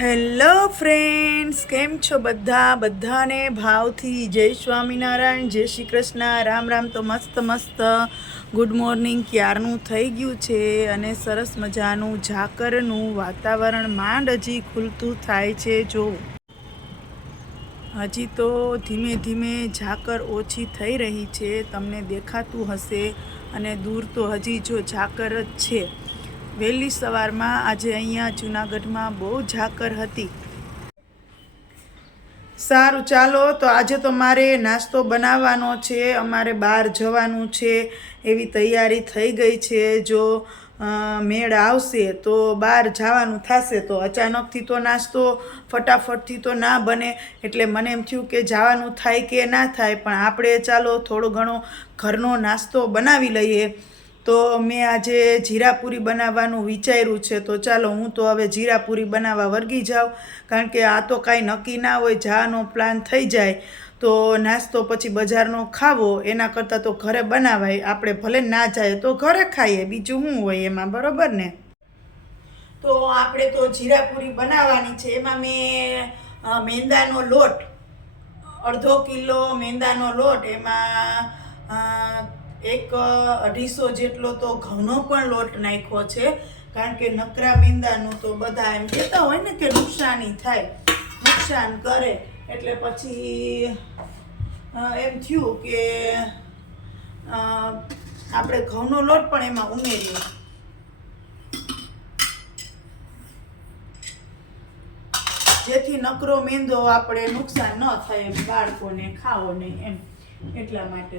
Hello friends, કેમ છો બધા? બધાને ભાવથી જય સ્વામિનારાયણ, જય શ્રી કૃષ્ણ. રામ રામ તો મસ્ત મસ્ત. ગુડ મોર્નિંગ, ક્યારનું થઈ ગયું છે અને સરસ મજાનું ઝાકરનું વાતાવરણ માંડ હજી ખુલતું થાય છે, જો. હજી તો ધીમે ધીમે ઝાકર ઓછી થઈ રહી છે, તમને દેખાતું હશે અને દૂર તો હજી જો ઝાકર જ છે. વહેલી સવારમાં આજે અહીંયા જુનાગઢમાં બહુ ઝાકર હતી. સારું, ચાલો તો આજે તો મારે નાસ્તો બનાવવાનો છે, અમારે બહાર જવાનું છે, એવી તૈયારી થઈ ગઈ છે, જો મેળ આવશે તો બહાર જવાનું થશે તો અચાનકથી તો નાસ્તો ફટાફટથી તો ના બને, એટલે મને એમ થયું કે જવાનું થાય કે ના થાય, પણ આપણે ચાલો થોડો ઘણો ઘરનો નાસ્તો બનાવી લઈએ. તો મેં આજે જીરાપુરી બનાવવાનું વિચાર્યું છે. તો ચાલો હું તો હવે જીરાપુરી બનાવવા વર્ગી જાઉં, કારણ કે આ તો કાંઈ નક્કી ના હોય જવાનો પ્લાન થઈ જાય. તો નાસ્તો પછી બજારનો ખાવો, એના કરતાં તો ઘરે બનાવાય. આપણે ભલે ના જાય તો ઘરે ખાઈએ, બીજું શું હોય એમાં, બરોબર ને? તો આપણે તો જીરાપુરી બનાવવાની છે. એમાં મેં મેંદાનો લોટ, અડધો કિલો મેંદાનો લોટ, એમાં એક અઢીસો જેટલો તો ઘઉંનો પણ લોટ નાખ્યો છે. કારણ કે નકરા મીંદાનું તો બધા એમ કહેતા હોય ને કે નુકસાની થાય. નુકસાન કરે. એટલે પછી એમ થયું કે આપણે ઘઉંનો લોટ પણ એમાં ઉમેર્યો જેથી નકરો મેંદો આપણે નુકસાન ન થાય બાળકોને ખાવો નહીં એમ. એટલા માટે.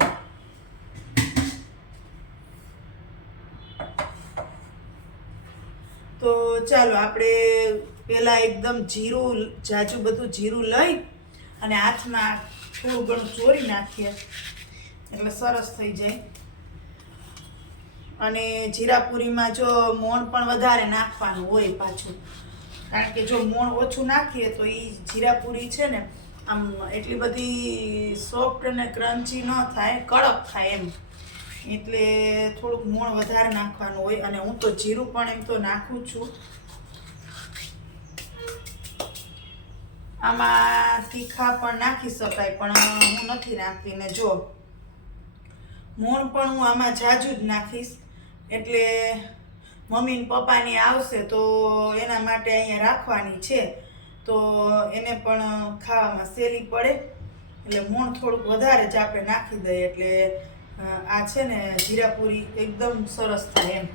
તો ચાલો આપણે પહેલાં એકદમ જીરું, જાજુ બધું જીરું લઈ અને હાથમાં થોડું ઘણું ચોરી નાખીએ. એટલે સરસ થઈ જાય. અને જીરાપુરીમાં જો મોણ પણ વધારે નાખવાનું હોય પાછું. કારણ કે જો મોણ ઓછું નાખીએ તો એ જીરાપુરી છે ને, આમ એટલી બધી સોફ્ટ અને ક્રન્ચી ન થાય, કડક થાય એમ. એટલે થોડુંક મોણ વધારે નાખવાનું હોય અને હું તો જીરું પણ એમ તો નાખું છું. આમાં તીખા પણ નાખી શકાય, પણ હું નથી નાખતી ને જો. મોણ પણ હું આમાં જાજુ જ નાખીશ. એટલે મમ્મી ને પપ્પાની આવશે તો એના માટે અહીંયા રાખવાની છે. તો એને પણ ખાવામાં સહેલી પડે. એટલે મોણ થોડુંક વધારે જ આપણે નાખી દઈએ. એટલે આ છે ને જીરાપુરી એકદમ સરસ થાય એમ.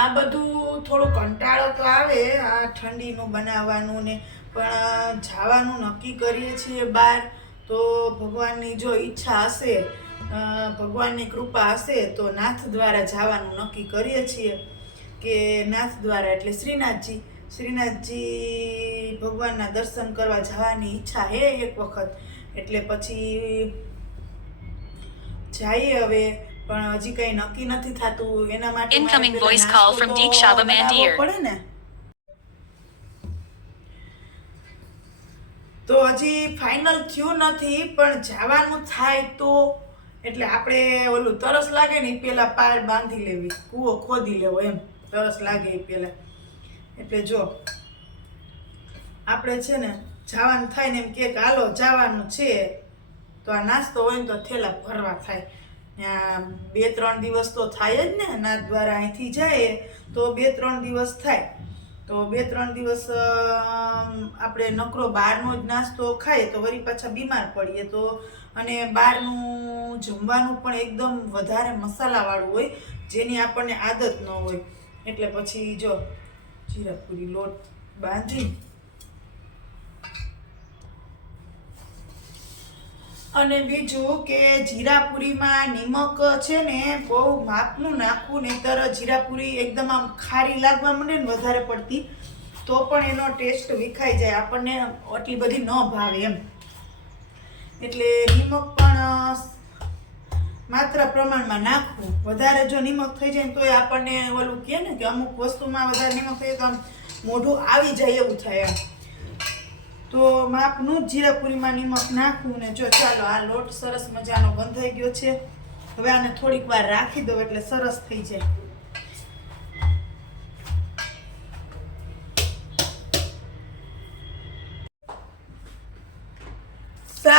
આ બધું થોડું કંટાળો તો આવે, આ ઠંડીનું બનાવવાનું ને, પણ જવાનું નક્કી કરીએ છીએ બહાર, તો ભગવાનની જો ઈચ્છા હશે ભગવાનની કૃપા હશે, તો નાથ દ્વારા જવાનું નક્કી કરીએ છીએ કે નાથ દ્વારા, એટલે શ્રીનાથજી શ્રીનાથજી ભગવાનના દર્શન કરવા જવાની ઈચ્છા હે એક વખત. એટલે પછી જઈએ હવે પણ હજી કઈ નક્કી નથી થતું. એના માટે incoming voice call from Diksha Mandir. પડે ને? તો હજી ફાઇનલ થયું નથી પણ જવાનું થાય તો. એટલે આપણે ઓલું તરસ લાગે ને પેલા પાર બાંધી લેવી. કૂવો ખોદી લેવો એમ. તરસ લાગે એ પેલા. એટલે જો આપણે છે ને જવાનું થાય ને એમ કે હાલો, જવાનું છે. તો આ નાસ્તો હોય ને તો થેલા ભરવા થાય. બે ત્રણ દિવસ તો થાય જ ને નાથ દ્વારા અહીંથી જાય તો બે ત્રણ દિવસ થાય. તો બે ત્રણ દિવસ આપણે નકરો બહારનો જ નાસ્તો ખાઈએ તો વળી પાછા બીમાર પડીએ તો અને બહારનું જમવાનું પણ એકદમ વધારે મસાલાવાળું હોય, જેની આપણને આદત ન હોય. એટલે પછી જો જીરાપુરી લોટ બાંધી. અને બીજું કે જીરાપુરીમાં નિમક છે ને, બહુ માપનું નાખવું નહીતર જીરાપુરી એકદમ આમ ખારી લાગવા માંડે ને વધારે પડતી, તો પણ એનો ટેસ્ટ વિખાઈ જાય, આપણને આટલી બધી ન ભાવે એમ. એટલે નિમક પણ માત્ર પ્રમાણમાં નાખવું. વધારે જો નિમક થઈ જાય તોય આપણને ઓલું કહે ને કે અમુક વસ્તુમાં વધારે નિમક થઈ તો આમ મોઢું આવી જાય એવું થાય એમ. તો માપનું જ જીરાપુરીમાં નિમક નાખવું ને જો ચાલો આ લોટ સરસ મજાનો બંધાઈ ગયો છે. હવે આને થોડીક વાર રાખી દો એટલે સરસ થઈ જાય.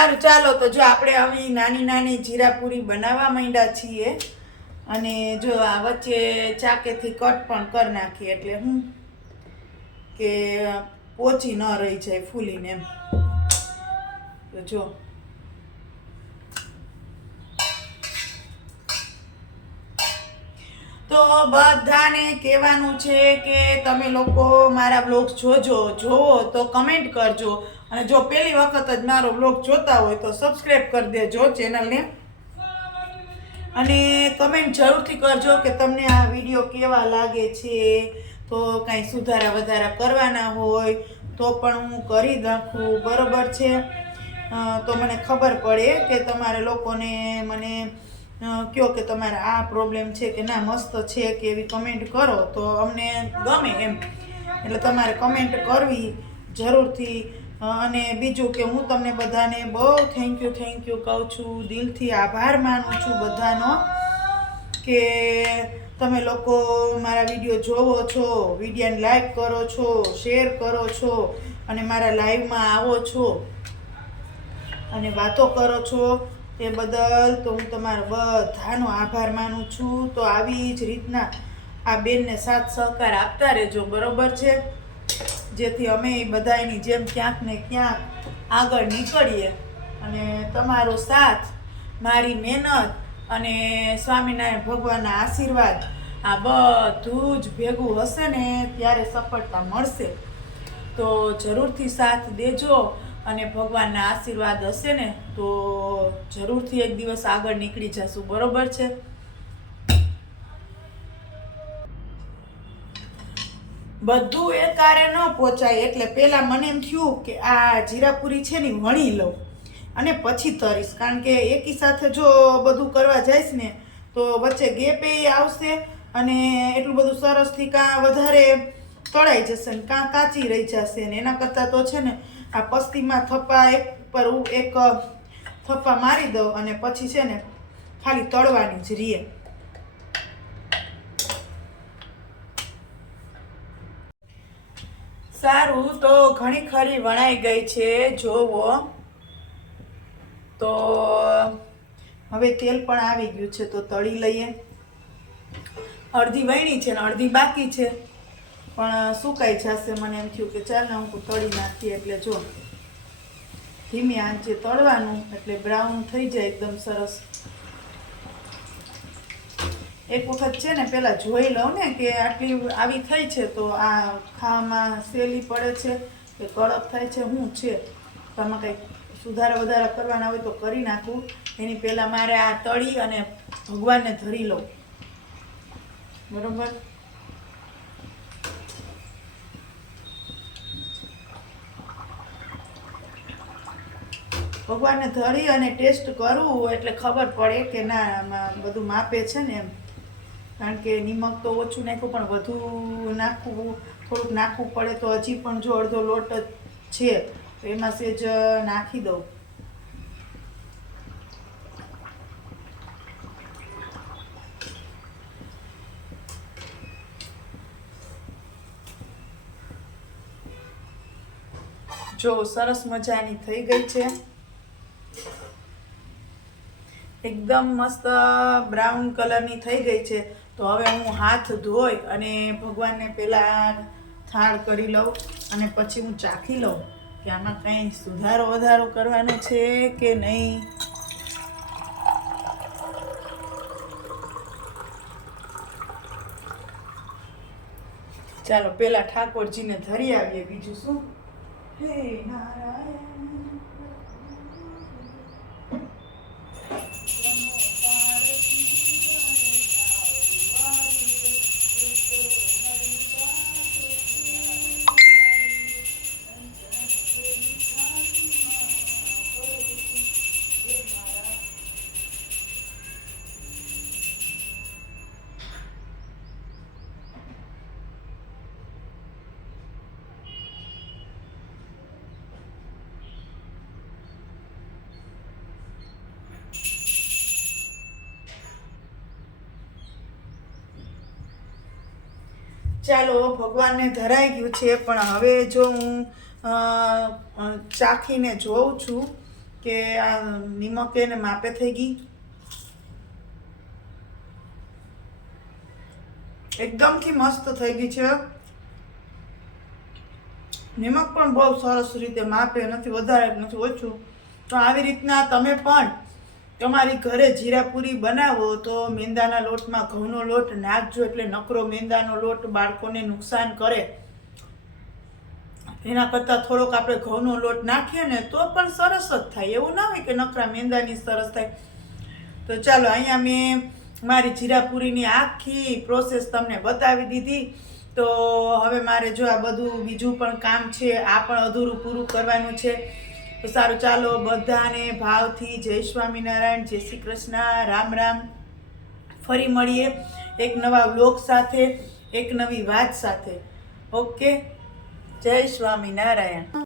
સારું, ચાલો તો જો આપણે હવે નાની નાની જીરાપુરી બનાવવા માંડ્યા છીએ અને જો આ વચ્ચે ચાકેથી કટ પણ કરી નાખીએ એટલે હું કે પોચી ન રહી જાય ફૂલીને એમ. તો જો તો બધાને કહેવાનું છે કે તમે લોકો મારા બ્લોગ્સ જોજો, જોવો તો કમેન્ટ કરજો. અને જો પહેલી વખત જ મારો બ્લોગ જોતા હોય તો સબસ્ક્રાઈબ કરી દેજો ચેનલને અને કમેન્ટ જરૂરથી કરજો કે તમને આ વીડિયો કેવા લાગે છે. તો કાંઈ સુધારા વધારા કરવાના હોય તો પણ હું કરી નાખું, બરાબર છે? તો મને ખબર પડે કે તમારે લોકોને મને કયો કે તમારે આ પ્રોબ્લેમ છે કે ના, મસ્ત છે કે એવી કમેન્ટ કરો, તો અમને ગમે એમ. એટલે તમારે કમેન્ટ કરવી જરૂરથી. અને બીજું કે હું તમને બધાને બહુ થેન્ક યુ થેન્ક યુ કહું છું. દિલથી આભાર માનું છું બધાનો કે તમે લોકો મારા વીડિયો જોવો છો વિડીયોને લાઈક કરો છો શેર કરો છો, અને મારા લાઈવમાં આવો છો. અને વાતો કરો છો. તે બદલ તો હું તમારો બધાનો આભાર માનું છું. તો આવી જ રીતના આ બેનને સાથ સહકાર આપતા રહેજો, બરોબર છે? જેથી અમે બધા એની જેમ ક્યાંક ને ક્યાંક આગળ નીકળીએ. અને તમારો સાથ, મારી મહેનત અને સ્વામિનારાયણ ભગવાનના આશીર્વાદ આ બધું જ ભેગું હશે ને ત્યારે સફળતા મળશે. તો જરૂરથી સાથ દેજો. અને ભગવાનના આશીર્વાદ હશે ને, તો જરૂરથી એક દિવસ આગળ નીકળી જશું. બરોબર છે? બધું એકારે ન પહોંચાય. એટલે પહેલાં મને એમ થયું કે આ જીરાપુરી છે ને વણી લઉં અને પછી તરીશ. કારણ કે એકી સાથે જો બધું કરવા જઈશ ને, તો વચ્ચે ગેપે આવશે અને એટલું બધું સરસથી કાં વધારે તળાઈ જશે ને, કાં કાચી રહી જશે ને. એના કરતાં તો છે ને આ પસ્તીમાં થપ્પા એક પર એક થપ્પા મારી દઉં અને પછી છે ને ખાલી તળવાની જ રીએ. સારું, તો ઘણી ખરી વણાઈ ગઈ છે, જોવો. તો, હવે તેલ પણ આવી ગયું છે, તો તળી લઈએ. અડધી વણી છે ને અડધી બાકી છે. પણ સુકાઈ જશે મને એમ થયું કે ચાલ હું તળી નાખીએ એટલે જો. ધીમી આંચે તળવાનું એટલે બ્રાઉન થઈ જાય એકદમ સરસ. એક વખત છે ને પહેલાં જોઈ લઉં ને કે આટલી આવી થઈ છે તો આ ખાવામાં સહેલી પડે છે કે કડક થાય છે શું છે. તો આમાં કંઈક સુધારા વધારા કરવાના હોય તો કરી નાખું. એની પહેલાં મારે આ તળી અને ભગવાનને ધરી લઉં. બરોબર? ભગવાનને ધરી અને ટેસ્ટ કરવું એટલે ખબર પડે કે ના, આમાં બધું માપે છે ને એમ. કારણ કે નિમક તો ઓછું નાખ્યું, પણ વધુ નાખવું, થોડુંક નાખવું પડે તો હજી પણ જો અડધો લોટ છે, તો એમાં સેજ નાખી દઉં. જો સરસ મજાની થઈ ગઈ છે. એકદમ મસ્ત બ્રાઉન કલરની થઈ ગઈ છે. તો હવે હું હાથ ધોઈ અને ભગવાનને પહેલાં થાળ કરી લઉં અને પછી હું ચાખી લઉં કે આમાં કંઈ સુધારો વધારો કરવાનો છે કે નહીં? ચાલો, પેલા ઠાકોરજીને ધરી આવીએ. બીજું શું? હે નારાયણ ચાલો, ભગવાનને ધરાઈ ગયું છે. પણ હવે જો હું ચાખીને જોઉં છું કે આ નિમક એને માપે થઈ ગઈ. એકદમથી મસ્ત થઈ ગઈ છે. નિમક પણ બહુ સરસ રીતે માપે, નથી, વધારે નથી, ઓછું. તો આવી રીતના તમે પણ તમારી ઘરે જીરાપુરી બનાવો તો મેંદાના લોટમાં ઘઉંનો લોટ નાખજો એટલે નકરો મેંદાનો લોટ બાળકોને નુકસાન કરે. એના કરતાં થોડોક આપણે ઘઉંનો લોટ નાખીએ ને તો પણ સરસ જ થાય. એવું ના હોય કે નકરા મેંદાની સરસ થાય. તો ચાલો, અહીંયા મેં મારી જીરાપુરીની આખી પ્રોસેસ તમને બતાવી દીધી. તો હવે મારે જો આ બધું બીજું પણ કામ છે, આ પણ અધૂરું પૂરું કરવાનું છે. તો સારું ચાલો બધાને ભાવથી જય સ્વામિનારાયણ, જય શ્રી કૃષ્ણ, રામ રામ. ફરી મળીએ એક નવા વ્લોગ સાથે, એક નવી વાત સાથે. ઓકે? જય સ્વામિનારાયણ.